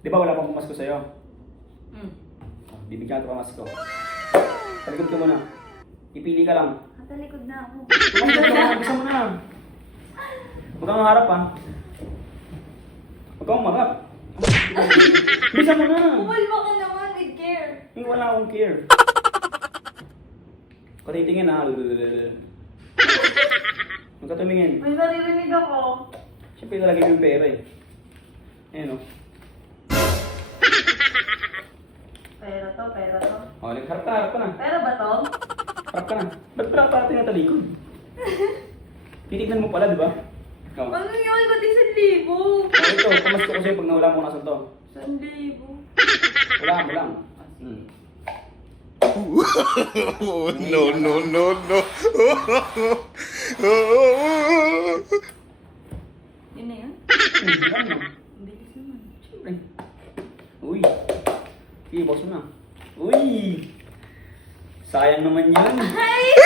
Di ba wala pang pumasko sa'yo? Hmm. Bibigyan ka pamasko. Talikod ka muna. Ipili ka lang. Natalikod na ako. Tumalikod ka muna, bisa mo na. Huwag kang harap ha. Huwag kang marap. Bisa mo na. Pumalma ka naman with care. Hindi wala akong care. Patitingin ha. Huwag ka tumingin. May naririnig ako. Siyempre nalagay mo yung pera eh. Ayan o. Pera to. O, harap ka na. Pera ba to? Harap ka na. Ba't pala pa tinatalikod? Titignan mo pala, di ba? O. Ano yun? Ba't 1,000? Ito, pamasko ko sa'yo pag nawala mo kung nasan to. 1,000. Wala mo lang. Oh, no, no, no, no. Yun na yun? Wala mo. Hindi kasi naman. Siyempre. Uy. Sige, boss mo na. Uy! Sayang naman yan. Ay!